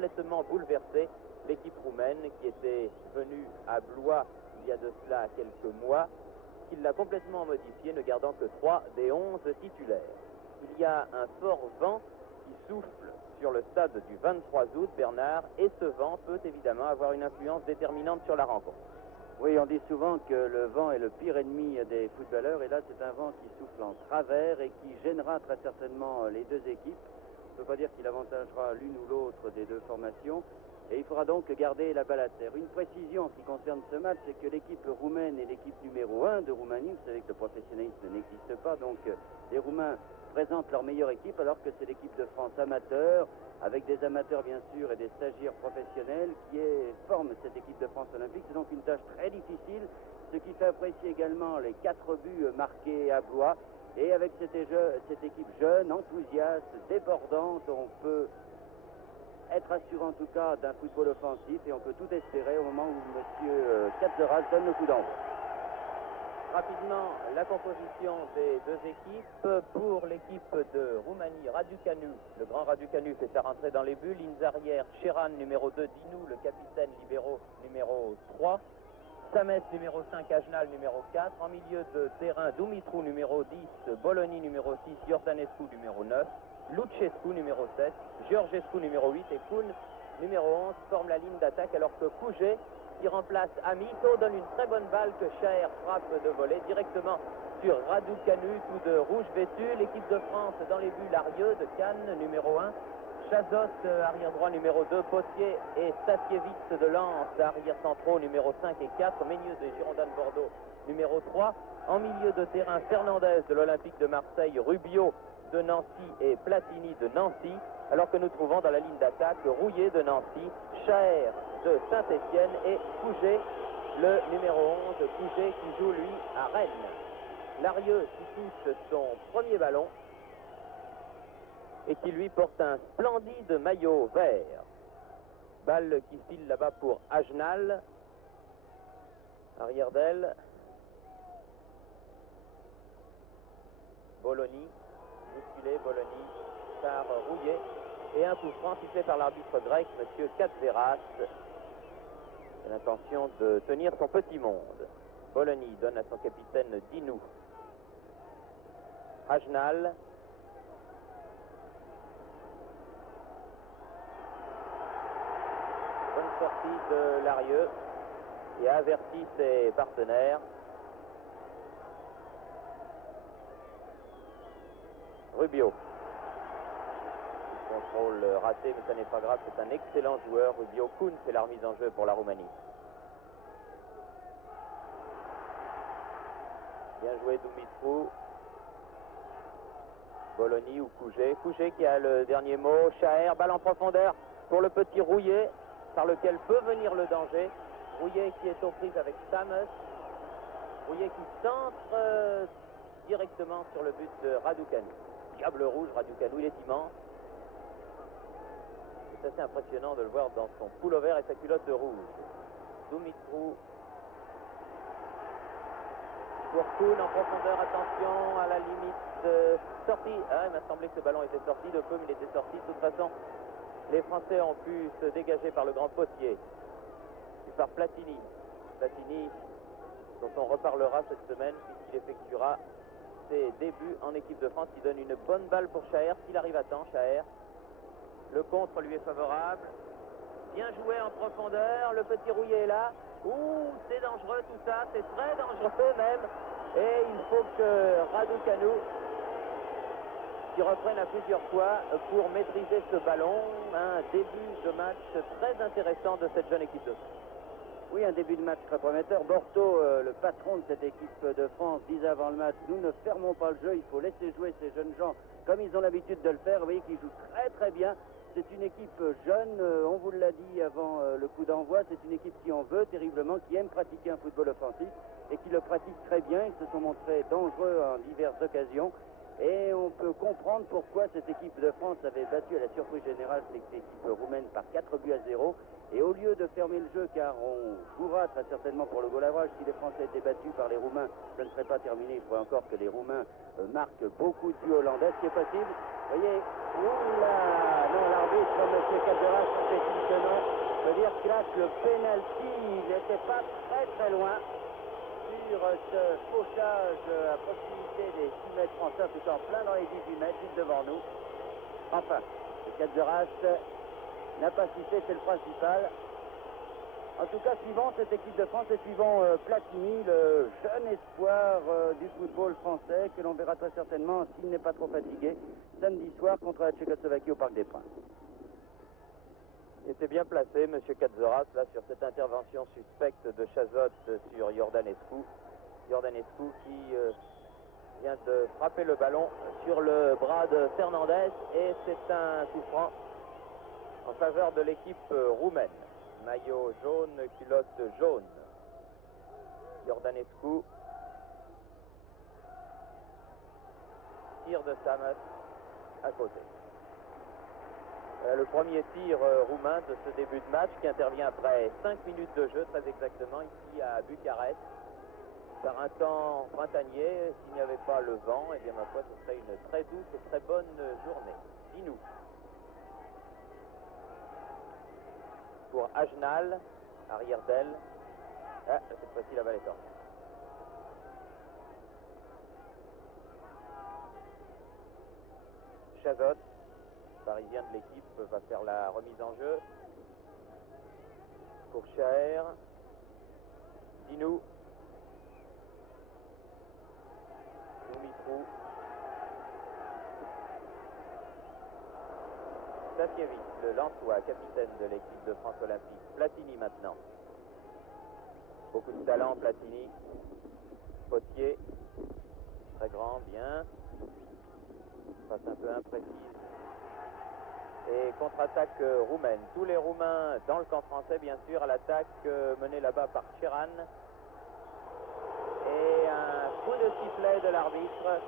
complètement bouleversé l'équipe roumaine qui était venue à Blois il y a de cela quelques mois, qu'il l'a complètement modifié, ne gardant que 3 des 11 titulaires. Il y a un fort vent qui souffle sur le stade du 23 août, Bernard, et ce vent peut évidemment avoir une influence déterminante sur la rencontre. Oui, on dit souvent que le vent est le pire ennemi des footballeurs, et là c'est un vent qui souffle en travers et qui gênera très certainement les deux équipes. On ne peut pas dire qu'il avantagera l'une ou l'autre des deux formations, et il faudra donc garder la balle à terre. Une précision qui concerne ce match, c'est que l'équipe roumaine est l'équipe numéro 1 de Roumanie. Vous savez que le professionnalisme n'existe pas, donc les Roumains présentent leur meilleure équipe, alors que c'est l'équipe de France amateur, avec des amateurs bien sûr et des stagiaires professionnels qui forment cette équipe de France olympique. C'est donc une tâche très difficile, ce qui fait apprécier également les 4 buts marqués à Blois. Et avec cette équipe jeune, enthousiaste, débordante, on peut être assuré en tout cas d'un football offensif, et on peut tout espérer au moment où M. Katzeras donne le coup d'envoi. Rapidement, la composition des deux équipes. Pour l'équipe de Roumanie, Raducanu, le grand Raducanu fait sa rentrée dans les buts. Lignes arrière, Sheran numéro 2, Dinu, le capitaine libéraux numéro 3. Sames numéro 5, Ajnal numéro 4. En milieu de terrain, Dumitru numéro 10, Bologna numéro 6, Iordanescu numéro 9, Lucescu numéro 7, Georgescu numéro 8 et Kuhn numéro 11 forment la ligne d'attaque, alors que Couget, qui remplace Amito, donne une très bonne balle que Chaher frappe de volée directement sur Raducanu, tout de rouge vêtu. L'équipe de France dans les buts, Larieux de Cannes numéro 1, Chazot, arrière droit numéro 2, Potier et Stasiewicz de Lens, arrière centraux numéro 5 et 4, Ménieux de Girondins de Bordeaux numéro 3. En milieu de terrain, Fernandez de l'Olympique de Marseille, Rubio de Nancy et Platini de Nancy, alors que nous trouvons dans la ligne d'attaque Rouillet de Nancy, Chaher de Saint-Étienne et Couget, le numéro 11, Couget qui joue lui à Rennes. Larieux qui touche son premier ballon et qui lui porte un splendide maillot vert. Balle qui file là-bas pour Ajnal, arrière d'aile. Bologna, bousculé, Bologna par Rouillet, et un coup franc sifflé par l'arbitre grec, M. Katzeras. Il a l'intention de tenir son petit monde. Bologna donne à son capitaine Dinu. Ajnal. Bonne sortie de Larieux, qui a averti ses partenaires. Rubio. Contrôle raté, mais ça n'est pas grave, c'est un excellent joueur. Rubio. Kuhn fait la remise en jeu pour la Roumanie. Bien joué Dumitru. Bologna ou Couget. Couget qui a le dernier mot. Chaher, balle en profondeur pour le petit Rouillet, par lequel peut venir le danger. Rouillet qui est aux prises avec Sames. Rouillet qui centre directement sur le but de Raducanu. Diable rouge, Raducanu, il est immense. C'est assez impressionnant de le voir dans son pullover et sa culotte rouge. Dumitru. Pour Kuhn en profondeur, attention à la limite sortie. Ah, il m'a semblé que ce ballon était sorti de peu, mais il était sorti. De toute façon, les Français ont pu se dégager par le grand Potier. Et par Platini. Platini, dont on reparlera cette semaine, puisqu'il effectuera ses débuts en équipe de France, qui donne une bonne balle pour Chaher, s'il arrive à temps. Chaher, le contre lui est favorable. Bien joué en profondeur, le petit Rouillet est là. Ouh, c'est dangereux tout ça, c'est très dangereux même. Et il faut que Raducanu, qui reprenne à plusieurs fois pour maîtriser ce ballon. Un début de match très intéressant de cette jeune équipe de France. Oui, un début de match très prometteur. Borto, le patron de cette équipe de France, disait avant le match, nous ne fermons pas le jeu, il faut laisser jouer ces jeunes gens comme ils ont l'habitude de le faire. Vous voyez qu'ils jouent très très bien. C'est une équipe jeune, on vous l'a dit avant le coup d'envoi, c'est une équipe qui en veut terriblement, qui aime pratiquer un football offensif et qui le pratique très bien. Ils se sont montrés dangereux en diverses occasions. Et on peut comprendre pourquoi cette équipe de France avait battu à la surprise générale cette équipe roumaine par 4 buts à 0. Et au lieu de fermer le jeu, car on jouera très certainement pour le goal average, si les Français étaient battus par les Roumains, ça ne serait pas terminé. Il faudrait encore que les Roumains marquent beaucoup de buts hollandais, ce qui est possible. Vous voyez, oula, non, l'arbitre, M. Katzeras, veut dire que là, que le penalty n'était pas très très loin sur ce fauchage à proximité des 6 mètres français, tout en plein dans les 18 mètres, juste devant nous. Enfin, le Cadzeras n'a pas cité, c'est le principal. En tout cas, suivant cette équipe de France et suivant Platini, le jeune espoir du football français, que l'on verra très certainement, s'il n'est pas trop fatigué, samedi soir contre la Tchécoslovaquie au Parc des Princes. Il était bien placé, M. Cadzeras, là, sur cette intervention suspecte de Chazot sur Iordanescu. Iordanescu qui vient de frapper le ballon sur le bras de Fernandez, et c'est un coup franc en faveur de l'équipe roumaine. Maillot jaune, culotte jaune. Iordanescu. Tir de Samas à côté. Le premier tir roumain de ce début de match qui intervient après 5 minutes de jeu, très exactement, ici à Bucarest. Par un temps printanier, s'il n'y avait pas le vent, eh bien ma foi, ce serait une très douce et très bonne journée. Dis-nous. Pour Ajnal, arrière d'aile. Ah, cette fois-ci la balle est hors. Chazot, parisien de l'équipe, va faire la remise en jeu. Pour Chaher. Dinou. Dumitrou. Stasiewicz, le Lensois, capitaine de l'équipe de France Olympique. Platini maintenant. Beaucoup de talent, Platini. Potier. Très grand, bien. Passe un peu imprécise. Et contre-attaque roumaine. Tous les Roumains dans le camp français, bien sûr, à l'attaque menée là-bas par Sheran. Et un coup de sifflet de l'arbitre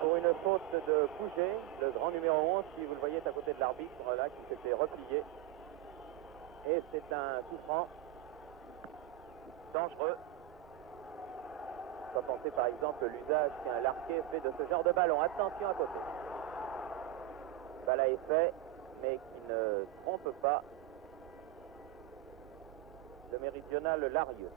pour une faute de Pouget, le grand numéro 11, qui, vous le voyez, est à côté de l'arbitre, là, qui s'était replié. Et c'est un coup franc dangereux. On peut penser par exemple l'usage qu'un Larquet fait de ce genre de ballon. Attention à côté. Balle à effet, mais qui ne trompe pas le méridional Larieux.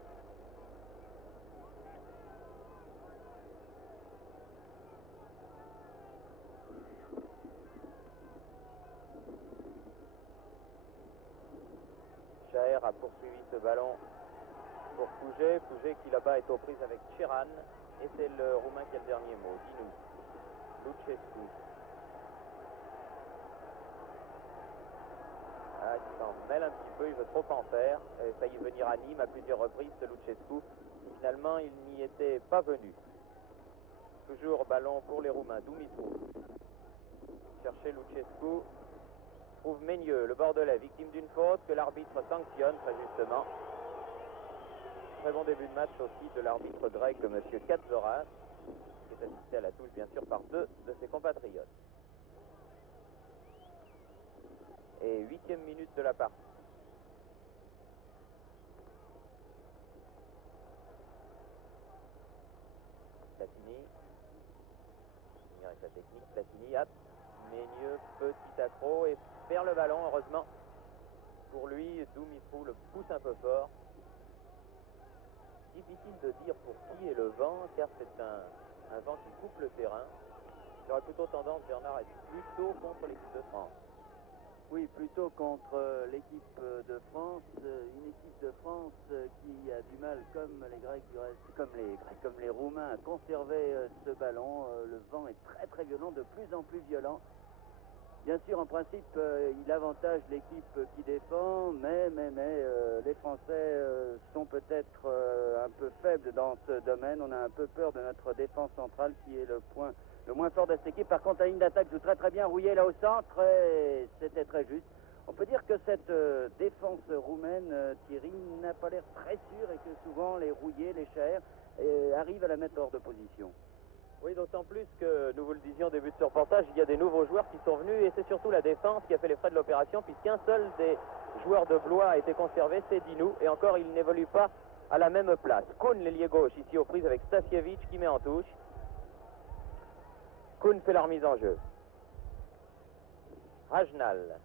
Chaher a poursuivi ce ballon pour Pouget. Pouget qui là-bas est aux prises avec Sheran. Et c'est le Roumain qui a le dernier mot. Dinou. Lucescu. Ah, il s'en mêle un petit peu, il veut trop en faire. Il a failli venir à Nîmes à plusieurs reprises, ce Lucescu. Finalement, il n'y était pas venu. Toujours ballon pour les Roumains. Dumitrou. Chercher Lucescu. Trouve Ménieux, le Bordelais, victime d'une faute que l'arbitre sanctionne très justement. Très bon début de match aussi de l'arbitre grec, M. Katzoras, qui est assisté à la touche bien sûr par 2 de ses compatriotes. Et 8e minute de la partie. Platini. Finir avec la technique. Platini, hop. Ménieux, petit accro et perd le ballon, heureusement. Pour lui, Dumitrou le pousse un peu fort. Difficile de dire pour qui est le vent, car c'est un vent qui coupe le terrain. J'aurais plutôt tendance, Bernard, à être plutôt contre l'équipe de France. Oui, plutôt contre l'équipe de France, une équipe de France qui a du mal, comme les Grecs du reste, comme les Roumains, à conserver ce ballon. Le vent est très très violent, de plus en plus violent. Bien sûr, en principe, il avantage l'équipe qui défend, mais les Français sont peut-être un peu faibles dans ce domaine. On a un peu peur de notre défense centrale qui est le point le moins fort de cette équipe. Par contre, la ligne d'attaque joue très très bien. Rouillé là au centre, et c'était très juste. On peut dire que cette défense roumaine, Thierry, n'a pas l'air très sûre et que souvent les Rouillés, les Chaher, arrivent à la mettre hors de position. Oui, d'autant plus que, nous vous le disions au début de ce reportage, il y a des nouveaux joueurs qui sont venus et c'est surtout la défense qui a fait les frais de l'opération puisqu'un seul des joueurs de Blois a été conservé, c'est Dinou, et encore il n'évolue pas à la même place. Kuhn, l'ailier gauche, ici aux prises avec Stasiewicz qui met en touche. Kuhn fait la remise en jeu. Ajnal,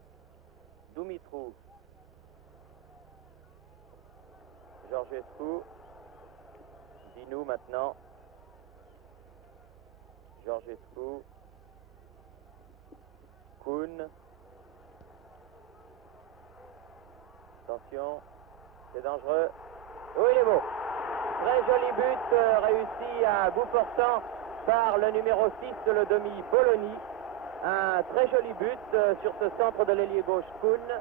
Dumitrou, Georgescu. Dinu maintenant. Georgescu. Kuhn. Attention, c'est dangereux. Oui, il est beau. Très joli but réussi à bout portant par le numéro 6, le demi Bologna. Un très joli but sur ce centre de l'ailier gauche Kuhn.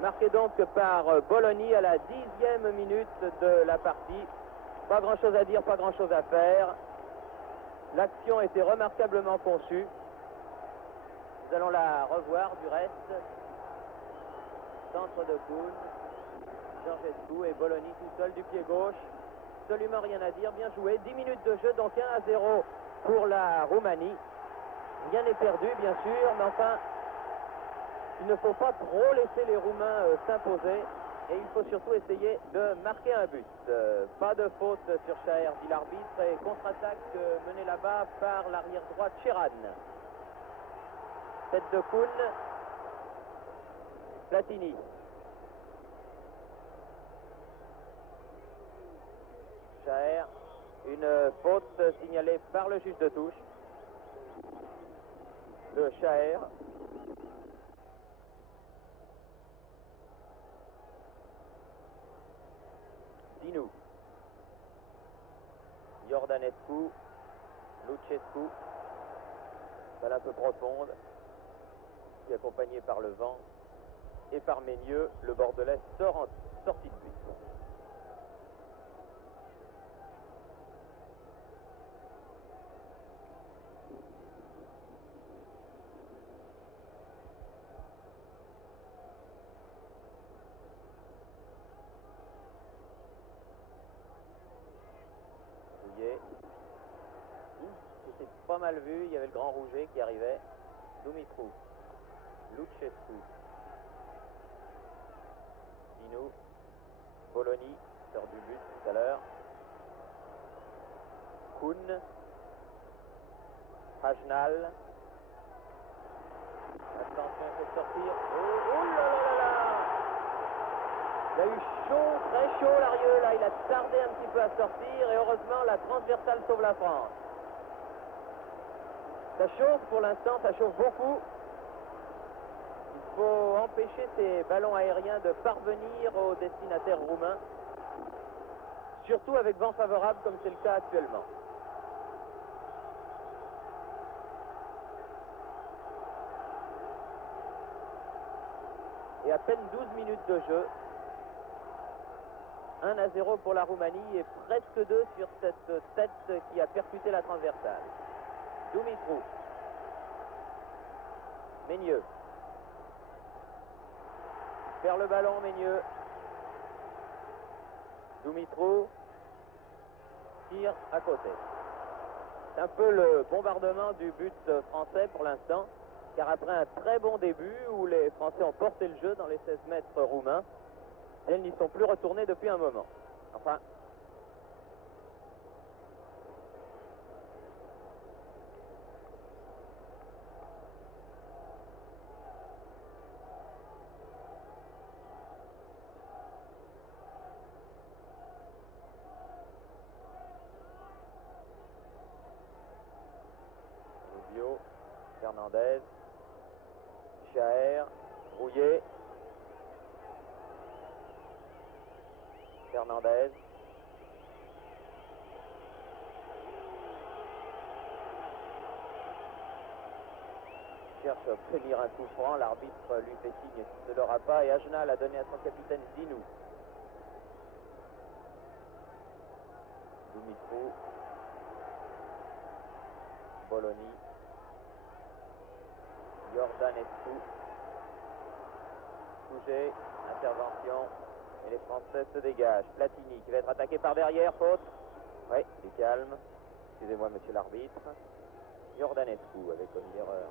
Marqué donc par Bologna à la 10e minute de la partie. Pas grand chose à dire, pas grand chose à faire. L'action était remarquablement conçue. Nous allons la revoir du reste. Centre de Kuhn, Georgescu et Bologna tout seul du pied gauche. Absolument rien à dire, bien joué. 10 minutes de jeu, donc 1-0 pour la Roumanie. Rien n'est perdu, bien sûr, mais enfin, il ne faut pas trop laisser les Roumains s'imposer. Et il faut surtout essayer de marquer un but. Pas de faute sur Chaher, dit l'arbitre. Et contre-attaque menée là-bas par l'arrière droite Sheran. Tête de Kuhn. Platini. Chaher. Une faute signalée par le juge de touche. De Chaher. Dinu. Iordanescu. Lucescu. Balle un peu profonde. Qui est accompagné par le vent. Et par Ménieux, le Bordelais sort en sortie de but. C'était pas mal vu, il y avait le grand Rouget qui arrivait. Dumitrou. Lucescu. Dinu. Bologna sort du but tout à l'heure. Kuhn. Hajnal. Attention, il faut sortir. Oh là là là là! Il a eu chaud, très chaud l'Arieux, là, il a tardé un petit peu à sortir et heureusement la transversale sauve la France. Ça chauffe pour l'instant, ça chauffe beaucoup. Il faut empêcher ces ballons aériens de parvenir aux destinataires roumains, surtout avec vent favorable comme c'est le cas actuellement. Et à peine 12 minutes de jeu. 1-0 pour la Roumanie et presque 2 sur cette tête qui a percuté la transversale. Dumitrou. Ménieux. Perd le ballon, Ménieux. Dumitrou. Tire à côté. C'est un peu le bombardement du but français pour l'instant, car après un très bon début où les Français ont porté le jeu dans les 16 mètres roumains, elles n'y sont plus retournées depuis un moment. Enfin, Rubio, Fernandez, Chaher, Rouillet, Fernandez, cherche à obtenir un coup franc, l'arbitre lui fait signe qu'il ne l'aura pas et Hajnal a donné à son capitaine Dinu. Dumitrou, Bologna, Iordanescu, Rouget, intervention et les Français se dégagent. Platini qui va être attaqué par derrière, faute. Oui, du calme. Excusez-moi, monsieur l'arbitre. Iordanescu avait commis l'erreur.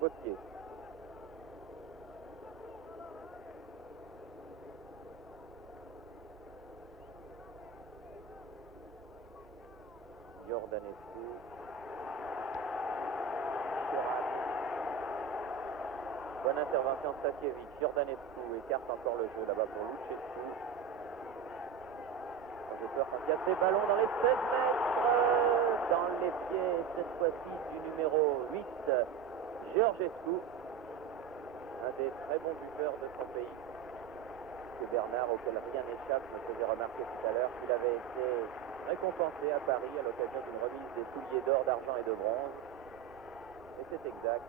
Gauthier. Iordanescu. Bonne intervention de Stasiewicz. Jordanescu écarte encore le jeu là-bas pour Luchescu. J'ai peur quand il y a ces ballons dans les 16 mètres, dans les pieds cette fois-ci du numéro 8, Georgescu, un des très bons buteurs de son pays. Que Bernard, auquel rien n'échappe, me faisait remarquer tout à l'heure qu'il avait été récompensé à Paris à l'occasion d'une remise des souliers d'or, d'argent et de bronze. Et c'est exact.